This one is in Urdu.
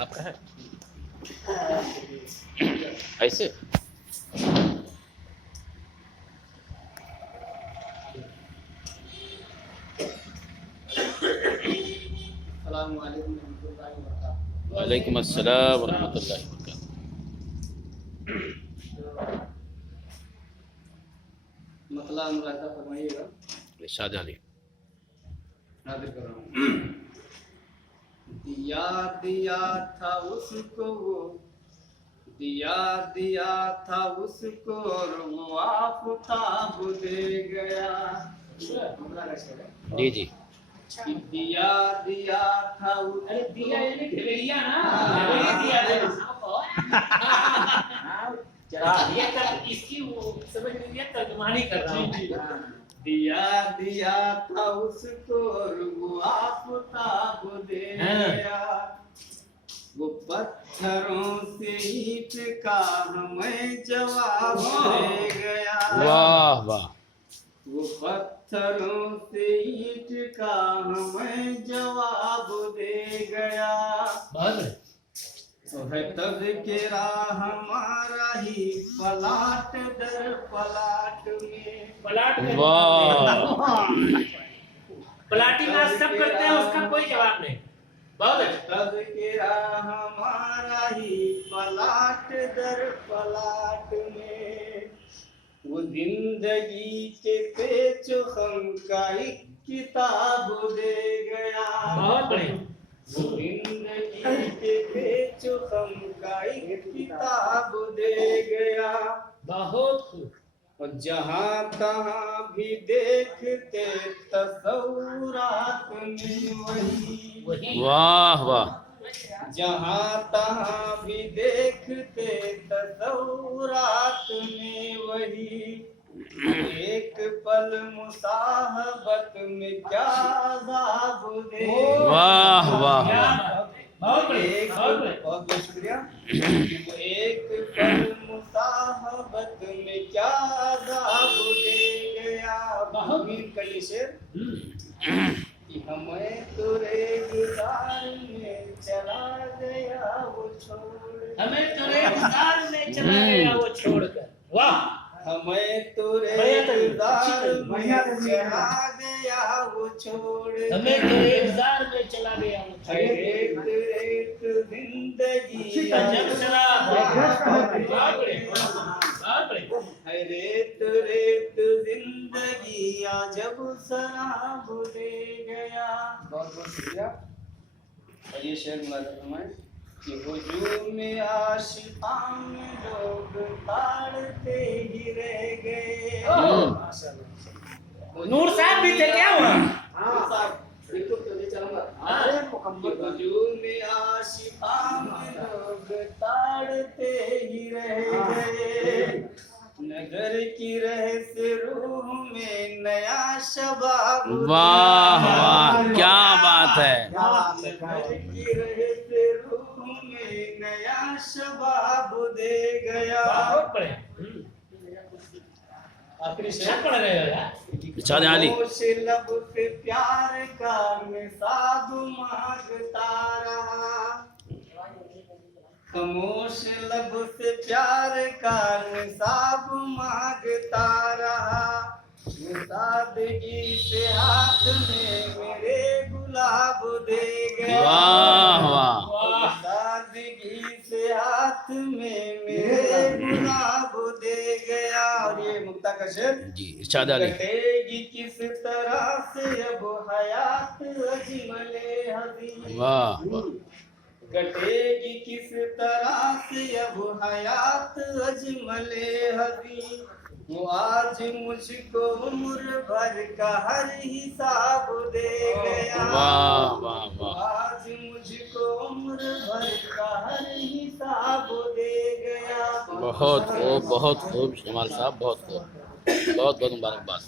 آپ کا ہے ایسے السلام علیکم ورحمۃ اللہ وبرکاتہ۔ وعلیکم السلام ورحمۃ اللہ وبرکاتہ۔ مسئلہ ملاحظہ فرمائیے گا، ارشاد علی۔ نازل کر رہا ہوں۔ دیا دیا تھا اس کو وہ، دیا دیا تھا اس کو اور وہ آفتاب دے گیا۔ جی جی دیا دیا تھا اس کو، دیا یعنی دیا نا، اس کی وہ سمجھ لیجیے ترجمانی کر رہا ہوں۔ دیا دیا تھا اس کو اور وہ آفتاب دے گیا۔ وہ پتھروں سے اینٹ کا ہمیں جواب دے گیا۔ واہ واہ، وہ پتھروں سے اینٹ کا ہمیں جواب دے گیا۔ ہے تذکرہ ہمارا ہی پلاٹ در پلاٹ میں۔ واہ، پلاٹی میں سب کرتے ہیں، اس کا کوئی جواب نہیں۔ بہت اچھا۔ تذکرہ ہمارا ہی پلاٹ در پلاٹ میں۔ وہ زندگی کے پیچ و خم کا ایک کتاب دے گیا۔ بہت بڑھیا۔ وہ زندگی کے پیچ و خم کا ایک کتاب دے گیا۔ بہت خوب۔ اور جہاں تہاں بھی دیکھتے تصورات میں وہی، واہ واہ، جہاں تہاں بھی دیکھتے تصورات میں وہی۔ ایک پل مصاحبت میں کیا عذاب دے گا۔ واہ واہ واہ، بہت بڑھیا، بہت بڑھیا۔ بہت بہت شکریہ۔ ایک پل مصاحبت میں کیا عذاب دے گیا۔ امین کلی شعر کہ ہمیں تو ریگزار میں چلا گیا وہ چھوڑ، ہمیں تو ریگزار میں چلا گیا وہ چھوڑ کر۔ واہ، ہمیں تو ریگزار میں چلا گیا وہ چھوڑ، ہمیں تو ریگزار میں چلا گیا وہ چھوڑ کر۔ ایک ایک زندگی عجب شراب، بہت بڑھیا، بہت بڑھیا۔ ریت ریت زندگی عجب شراب دے گیا۔ بہت بہت شکریہ۔ اور یہ شعر ملاحظہ فرمائیں کہ ہجوم عاشقاں میں لوگ تاڑتے ہی رہ گئے۔ نور صاحب بھی تھے، کیا ہوا؟ ہجوم عاشقاں میں لوگ تاڑتے ہی رہ گئے۔ نظر کی رہ سے روح میں نیا شباب، واہ واہ، کیا بات ہے۔ نظر کی رہ سے روح میں نیا شباب دے گیا۔ بہت بڑھیا۔ آخری شعر پڑھ رہے ہو یار۔ ارشاد علی۔ خاموش لب سے پیار کا نصاب مانگتا رہا، خاموش لب سے پیار کا نصاب مانگتا رہا۔ سادگی سے ہاتھ میں میرے گلاب دے گیا۔ واہ واہ، سادگی سے ہاتھ میں میرے گلاب دے گیا۔ اور یہ مکتا کا شعر جی ارشاد علی۔ کٹے گی کس طرح سے اب حیات اجمل حزین، واہ واہ، کٹے گی کس طرح سے اب حیات اجمل حزین۔ وہ آج مجھ کو عمر بھر کا ہر حساب دے گیا۔ واہ واہ واہ، آج مجھ کو عمر بھر کا ہر حساب دے گیا۔ بہت خوب، بہت خوب جمال صاحب، بہت خوب، بہت بہت مبارکباد۔